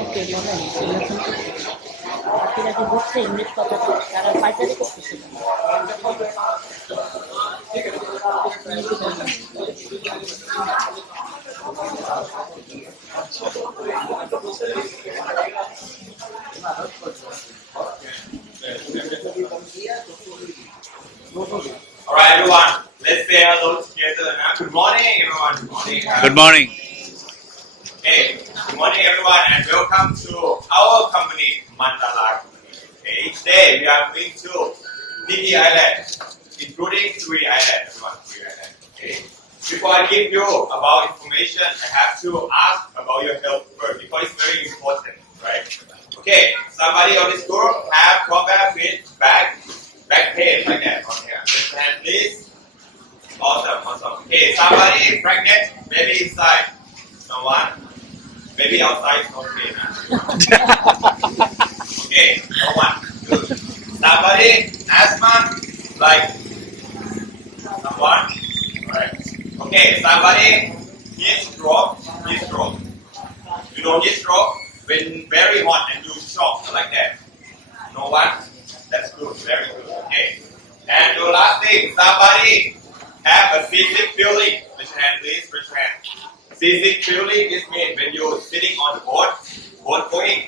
ওকে বলেন শুনতেছি বাকিরা কি বুঝছে ইংলিশ কথাটা তারা পাইকারি করতেছে All right, everyone. Let's say hello together now. Good morning, everyone. Good morning. Good morning. Hey, good morning, everyone, and welcome to our company, Mandala Company. Okay, today we are going to Phi Phi Island, including three islands. Everyone, three islands. Okay. Before I give you about information, I have to ask about your health first because it's very important, right? Okay, somebody on this group have problem with back pain like that on here. Lift your hand, please. Awesome. Okay, somebody pregnant, baby inside. Someone, maybe outside, okay. Okay, no one. Good. Somebody asthma, like someone, right? Okay, somebody heat stroke. You know heat stroke when very hot and you shock like that. No one. That's good, very good. Okay. And the last thing, somebody have a seasick feeling. Raise your hand, please. Raise your hand. Seasick feeling is mean when you're sitting on the boat going,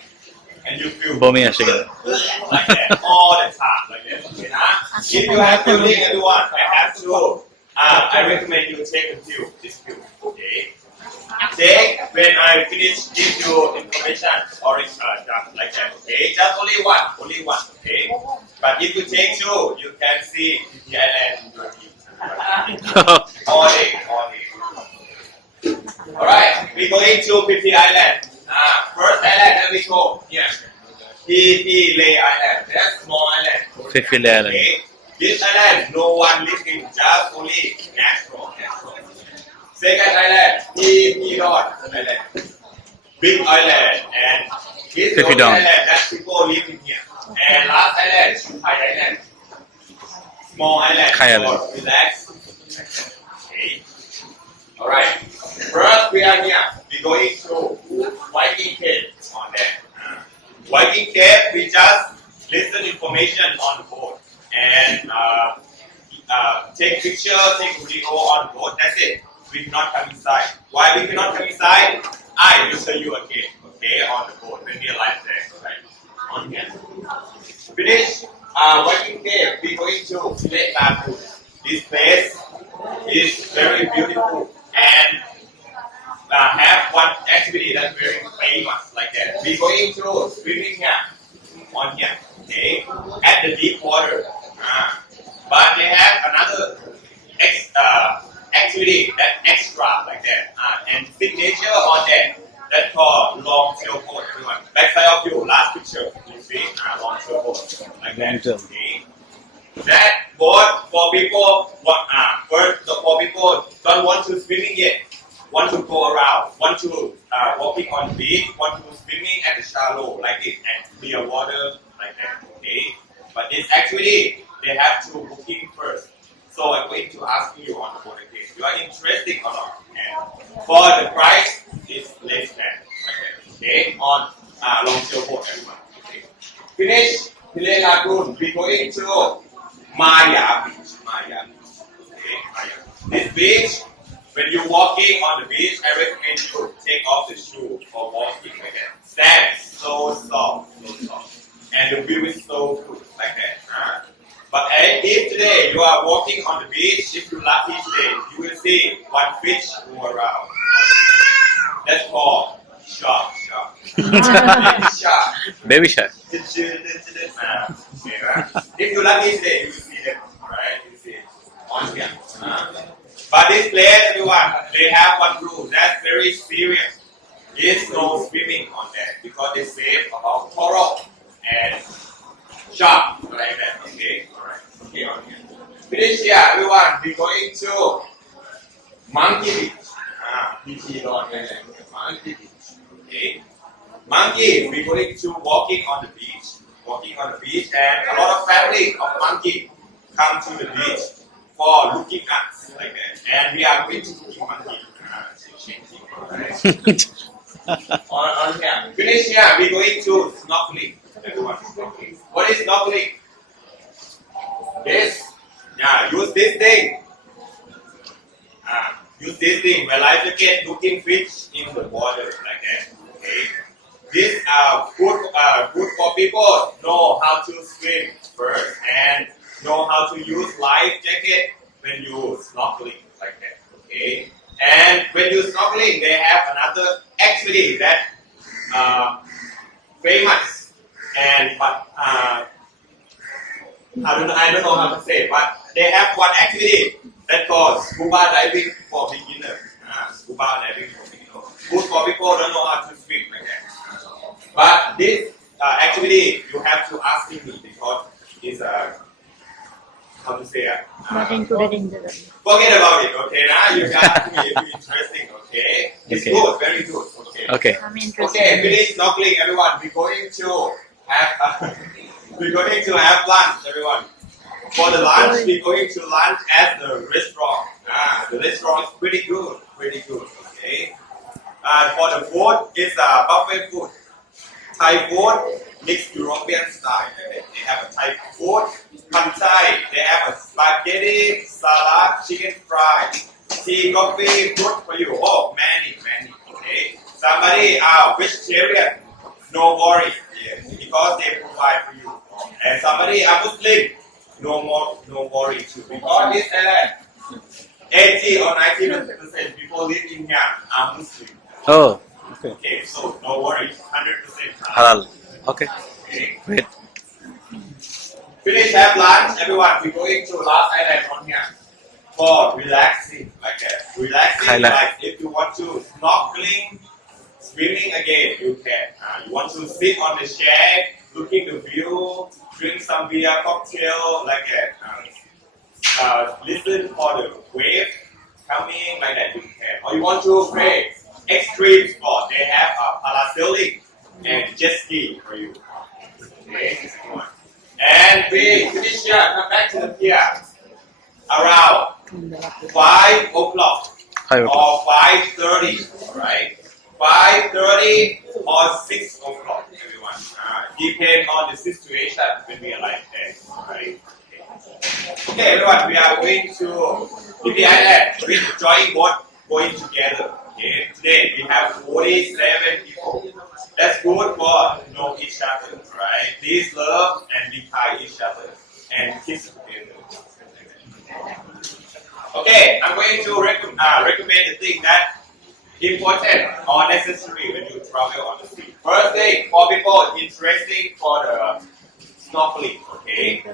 and you feel like that all the time, like that. Okay, nah? If you have feeling, everyone, I recommend you take a pill, this pill. Okay. Take when I finish give you information orange just like that. Okay, just only one. Okay, but if you take two, you can see the island in your view. All day. All right, we're going to Phi Phi Island. First island that we go here, Phi Phi Island. That's small island. Phi Phi Island. Okay, this island no one living, just only natural. Second island, Phi Island, big island, and this island that people live in here. And last island, Phi Island, small island, for relax. Okay. All right. First, we are here. We going to Viking Cave on that. Viking Cave, we just listen information on the boat and take picture, take video on the boat. That's it. We cannot come inside. Why we cannot come inside? I will show you again. Okay, on the boat when we arrive there. Right. On here. Finish. Viking Cave. We going to Lake Mamun. This place is very beautiful and have one activity that's very famous like that. We going to swimming here on here. Okay, at the deep water. But they have another activity that extra like that and signature on that. That's called long tail boat. Everyone, back side of you, last picture. You see, long tail boat like that. Okay. That boat for people for people don't want to swimming yet, want to go around, want to walking on the beach, want to swimming at the shallow like this and clear water like that. Okay. But this activity they have to booking first. So I'm going to ask you on the board again. You are interested or not? And for the price, it's less than. Okay, on long tail boat, everyone. Okay. Finish. Pile Lagoon. We going to Maya Beach. Okay, Maya. This beach, when you're walking on the beach, I recommend you take off the shoe for walking like that. Sand so soft, and the view is so good like that. But if today you are walking on the beach, if you're lucky today, you will see one fish move around. That's called shark. Baby shark. Okay, right? If you're lucky today, you will see them. Right? You will see it on here. But this place, everyone, they have one rule that's very serious. There's no swimming on there because they say about coral and shark like that. Okay. Okay, on here. Finish here, everyone. We're going to Monkey Beach. Monkey Beach. Okay. Monkey, we're going to walking on the beach. And a lot of family of monkey come to the beach for looking at like that. And we are going to looking monkey. on here. Finish here. We're going to snorkeling. Everyone, snorkeling. What is snorkeling? This. Yeah, use this thing. Use this thing. Well, I forget looking fish in the water like that. Okay. This good for people know how to swim first and know how to use life jacket when you snorkeling like that. Okay. And when you snorkeling, they have another activity that famous and but I don't know how to say, but they have one activity that called scuba diving for beginners. Scuba diving for beginners. Good for people who don't know how to swim like that. But this activity you have to ask me because it's how to say Not included in the forget about it, okay? Now you got to be interesting, okay? It's good, very good, okay? Okay. I'm interested. Okay, finish snorkeling, everyone. We're going to have lunch, everyone. For the lunch, we're going to lunch at the restaurant. The restaurant is pretty good, okay? For the food, it's buffet food. Thai food, mixed European style. They have a Thai food. Pad Thai, they have a spaghetti, salad, chicken fry, tea, coffee, fruit for you. Oh, many, okay? Somebody vegetarian, no worry, yes, because they provide for you. And somebody Muslim, no worry too, because this 80 or 90% people living here are Muslim. Oh, okay. Okay, so no worry, 100% Halal. Okay. Okay. Great. Finish have lunch, everyone. We're going to last island on here for relaxing, like that. Relaxing, Highlight. like if you want to snorkeling, swimming again, you can. You want to sit on the chair, looking the view, drink some beer, cocktail, like that. Listen for the wave coming, like that, you can. Or you want to play extreme sport, they have parasailing and jet ski for you. Okay. And we finish here, come back to the pier around 5 o'clock 5 o'clock. or 5:30, right? 5:30 or 6 o'clock, everyone. Depend on the situation when we arrive there, right? Okay, everyone, we are going to Phi Phi Island with joint boat going together. Okay, today we have 47 people. That's good for know each other, right? Please love and be kind each other and kiss together. Okay, I'm going to recommend the thing that important or necessary when you travel on the sea. First thing for people interesting for the snorkeling, okay?